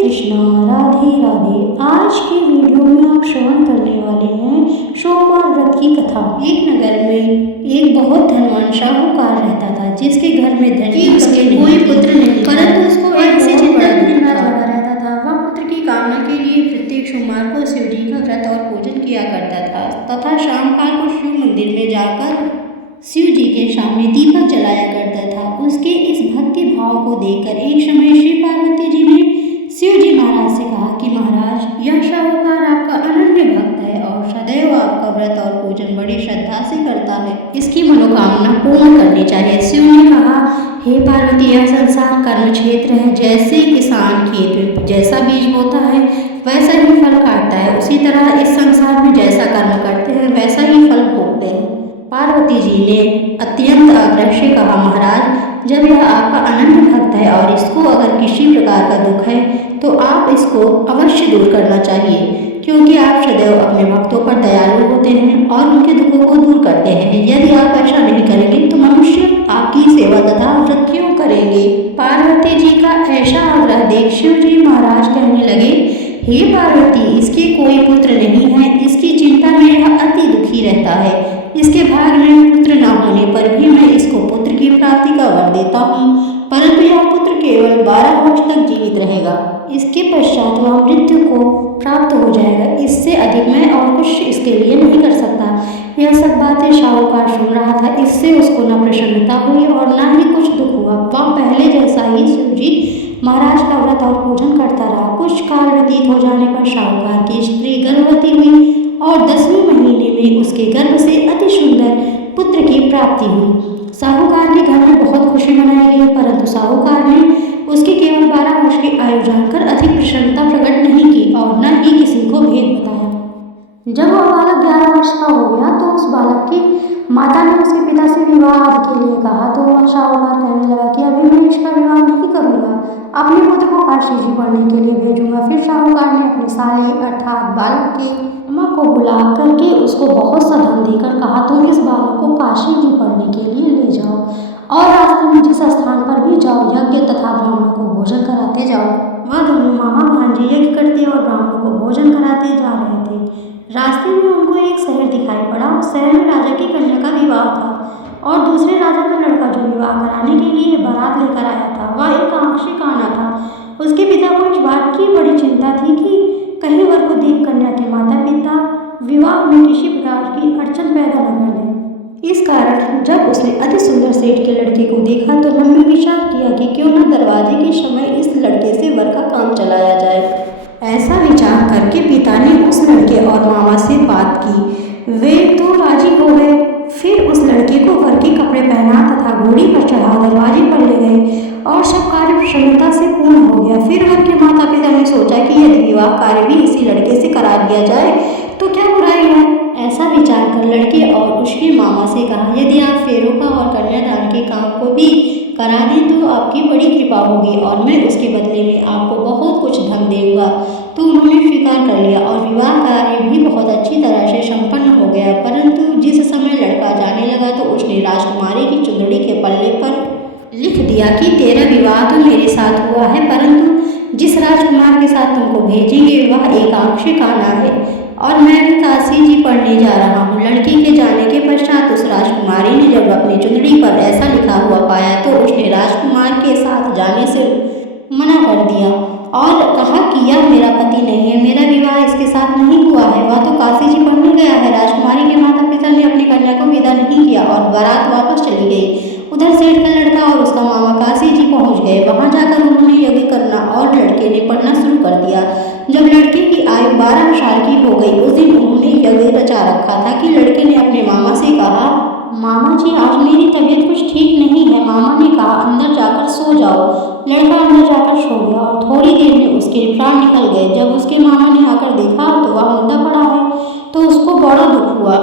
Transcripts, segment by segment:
कृष्णा, राधे राधे। आज की वीडियो में आप श्रवण करने वाले हैं सोम और व्रत की कथा। एक नगर में एक बहुत धनवान शाहूकार रहता था, जिसके घर में धन की उसके कोई पुत्र नहीं, परंतु उसको ऐसे चिंता दिन रात लगा रहता था। वह पुत्र की कामना के लिए प्रत्येक सोमवार को शिव जी का व्रत और पूजन किया करता था तथा शाम काल को शिव मंदिर में जाकर शिव जी के सामने दीपक जलाया करता था। उसके इस भक्ति भाव को देखकर एक समय श्री पार्वती जी ने शिव जी महाराज से कहा कि महाराज, यह शाहूकार आपका अनन्य भक्त है और सदैव आपका व्रत और पूजन बड़ी श्रद्धा से करता है। इसकी मनोकामना पूर्ण करनी चाहिए। शिव ने कहा, हे पार्वती, यह संसार कर्म क्षेत्र है। जैसे किसान खेत में जैसा बीज बोता है वैसा ही फल काटता है, उसी तरह इस संसार में जैसा कर्म करते हैं वैसा ही फल भोगते हैं। पार्वती जी ने अत्यंत आग्रह से कहा, महाराज, जब यह आपका अनन्य भक्त है और इसको अगर किसी प्रकार का दुख है तो आप इसको अवश्य दूर करना चाहिए, क्योंकि आप सदैव अपने भक्तों पर दयालु होते हैं और उनके दुखों को दूर करते हैं। यदि आप ऐसा नहीं करेंगे तो मनुष्य आपकी सेवा तथा व्रत क्यों करेंगे। पार्वती जी का ऐसा आग्रह देख शिव जी महाराज कहने लगे, हे पार्वती, इसके कोई पुत्र नहीं है। इसकी चिंता में यह अति दुखी रहता है। इसके भाग्य में पुत्र न होने पर भी मैं इसको पुत्र की प्राप्ति का वर देता हूँ, परंतु यह पुत्र केवल 12 वर्ष तक जीवित रहेगा। इसके पश्चात वह मृत्यु को प्राप्त हो जाएगा। इससे अधिक मैं और कुछ इसके लिए नहीं कर सकता। यह सब बातें शाहूकार सुन रहा था। इससे उसको न प्रसन्नता हुई और न ही कुछ दुख हुआ। वह पहले जैसा ही शिव जी महाराज का व्रत और पूजन करता रहा। कुछ काल व्यतीत हो जाने पर शाहूकार की स्त्री गर्भवती हुई और 10वें महीने में उसके गर्भ से अति सुंदर पुत्र की प्राप्ति हुई। साहूकार के घर में बहुत खुशी मनाई गई, परंतु साहूकार ने उसकी केवल 12 वर्ष की आयु जानकर अधिक प्रसन्नता प्रकट नहीं की और न ही किसी को भेद बताया। जब वह बालक 11 वर्ष का हो गया तो उस बालक की माता ने उसके पिता से विवाह आदि के लिए कहा, तो वह शाहूकार कहने लगा कि अभी मैं इसका विवाह नहीं करूँगा, अपने पुत्र को काशी जी पढ़ने के लिए भेजूंगा। फिर शाहूकार ने अपने साले अर्थात बालक की अम्मा को बुला करके उसको बहुत सा धन देकर कहा, तुम इस बालक को काशी जी पढ़ने के लिए ले जाओ और रास्ते में जिस स्थान पर भी जाओ यज्ञ तथा ब्राह्मणों को भोजन कराते जाओ। वह दोनों मामा भांजे यज्ञ करते और ब्राह्मणों को भोजन कराते जा रहे थे। रास्ते में उनको एक शहर दिखाई पड़ा। उस शहर में राजा की कन्या का विवाह था और दूसरे राजा का लड़का जो विवाह कराने के लिए बारात लेकर आया था वह एक आंक्षी काना था। उसके पिता को इस बात की बड़ी चिंता थी कि कहीं वर को देख कन्या के माता पिता विवाह में किसी प्रकार की अड़चन पैदा न कर दें। इस कारण जब उसने अति सुंदर सेठ के लड़के को देखा तो मन में विचार किया कि क्यों न दरवाजे के समय इस लड़के से वर का काम चलाया जाए। ऐसा विचार करके पिता ने उस लड़के और मामा से बात की। वे तो राजी हो गए। फिर उस लड़के को वर के कपड़े पहना तथा घोड़ी पर चढ़ा दरवाजे पर ले गए और सब कार्य प्रसन्नता से पूर्ण हो गया। फिर वर के माता पिता ने सोचा कि यदि विवाह कार्य भी इसी लड़के से करा दिया जाए तो क्या बुराई है। ऐसा विचार कर लड़के और उसके मामा से कहा, यदि आप फेरों का और कन्यादान के काम को भी करा दें तो आपकी बड़ी कृपा होगी और मैं उसके बदले में आपको बहुत कुछ धन दूंगा। तो उन्होंने स्वीकार कर लिया और विवाह कार्य भी बहुत अच्छी तरह से संपन्न हो गया। परंतु जिस समय लड़का जाने लगा तो उसने राजकुमारी की चुंदड़ी के पल्ले पर लिख दिया कि तेरा विवाह तो मेरे साथ हुआ है, परंतु जिस राजकुमार के साथ तुमको भेजेंगे वह एक आंक्षी काना है और मैं भी काशी जी पढ़ने जा रहा हूँ। लड़की के जाने के पश्चात उस राजकुमारी ने जब अपनी चुंदड़ी पर ऐसा लिखा हुआ पाया तो उसने राजकुमार के साथ जाने से मना कर दिया और कहा कि यह मेरा पति नहीं है, मेरा विवाह इसके साथ नहीं हुआ है, वह तो काशी जी पढ़ने गया है। राजकुमारी के माता पिता ने अपनी कन्या को विदा नहीं किया और बारात वापस चली गई। उधर सेठ का लड़का और उसका मामा काशी जी पहुंच गए। वहां जाकर उन्होंने यज्ञ करना और लड़के ने पढ़ना शुरू कर दिया। जब लड़के की आयु 12 साल की हो गई उस दिन उन्होंने यज्ञ रचा रखा था कि लड़के ने अपने मामा से कहा, मामा जी, आज मेरी तबीयत कुछ ठीक नहीं है। मामा ने कहा, अंदर जाकर सो जाओ। लड़का अंदर जाकर सो गया और थोड़ी देर में उसके प्राण निकल गए। जब उसके मामा ने आकर देखा तो वह मुद्दा पड़ा है तो उसको बड़ा दुख हुआ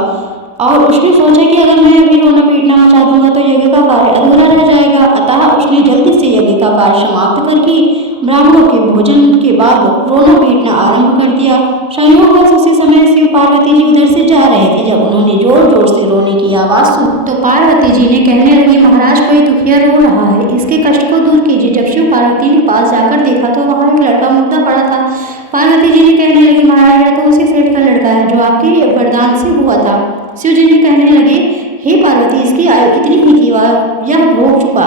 और उसने सोचा कि अगर मैं अभी रोना पीटना मचा दूंगा तो यज्ञ का कार्य अधूरा रह जाएगा। अतः उसने जल्दी से यज्ञ का कार्य समाप्त करके ब्राह्मणों के भोजन के बाद रोना पीटना आरंभ कर दिया। संयोगवश उसी समय शिव पार्वती जी उधर से जा रहे थे। जब उन्होंने जोर जोर से रोने की आवाज़ सुनी तो पार्वती जी ने कहने लगी, महाराज, कोई दुखिया रो रहा है, इसके कष्ट को दूर कीजिए। जब शिव पार्वती ने पास जाकर देखा तो वहाँ एक लड़का मुद्दा पड़ा वरदान से हुआ था। शिव जी ने कहने लगे, हे पार्वती, इसकी आयु इतनी ही थी यह भोग चुका।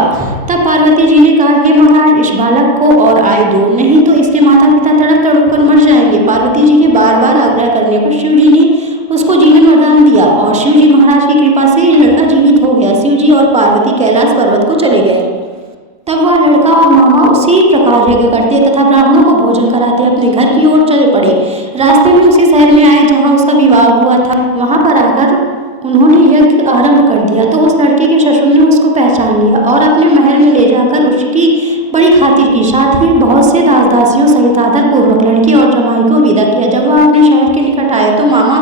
तब पार्वती जी ने कहा, हे महाराज, इस बालक को और आयु दो, नहीं तो इसके माता पिता तड़प तड़प कर मर जाएंगे। पार्वती जी के बार बार आग्रह करने पर शिव जी ने उसको जीवन वरदान दिया और शिव जी महाराज की कृपा से लड़का जीवित हो गया। शिव जी और पार्वती कैलाश पर्वत को चले गए। तब वह लड़का और मामा उसी प्रकार यज्ञ करते तथा ब्राह्मणों को भोजन कराते अपने घर की ओर चले पड़े। रास्ते में उसी शहर में आए जहाँ उसका विवाह हुआ था। वहाँ पर आकर उन्होंने यज्ञ आरंभ कर दिया तो उस लड़के के ससुर ने उसको पहचान लिया और अपने महल में ले जाकर उसकी बड़ी खातिर की। साथ ही बहुत से दास दासियों सहित आदरपूर्वक लड़की और जमाई को विदा किया। जब वह अपने शहर के निकट आए तो मामा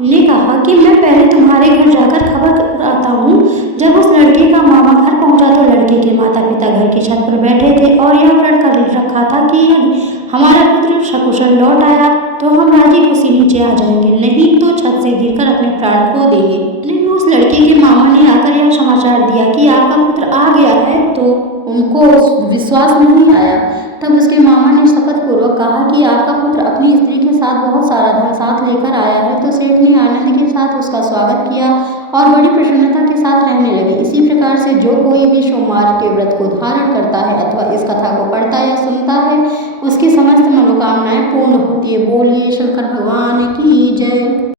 ने कहा कि मैं पहले तुम्हारे घर जाकर खबर आता हूँ। जब उस लड़के का मामा घर पहुंचा तो लड़के के माता पिता घर की छत पर बैठे थे और यह व्रत कर रखा था कि यदि हमारा पुत्र सकुशल लौट आया तो हम राजी खुशी नीचे आ जाएंगे, नहीं तो छत से गिरकर अपने प्राण खो देंगे। लेकिन उस लड़के के मामा ने आकर यह समाचार दिया कि आपका पुत्र आ गया है, तो उनको विश्वास नहीं आया। तब उसके मामा ने शपथ पूर्वक कहा कि आपका पुत्र अपनी स्त्री के साथ बहुत सारा धन साथ लेकर आया है। तो सेठ ने आनंद के साथ उसका स्वागत किया और बड़ी प्रसन्नता के साथ रहने लगे। इसी प्रकार से जो कोई भी सोमवार के व्रत को धारण करता है अथवा इस कथा को पढ़ता या सुनता है, उसकी समस्त मनोकामनाएं पूर्ण होती है। बोलिए शंकर भगवान की जय।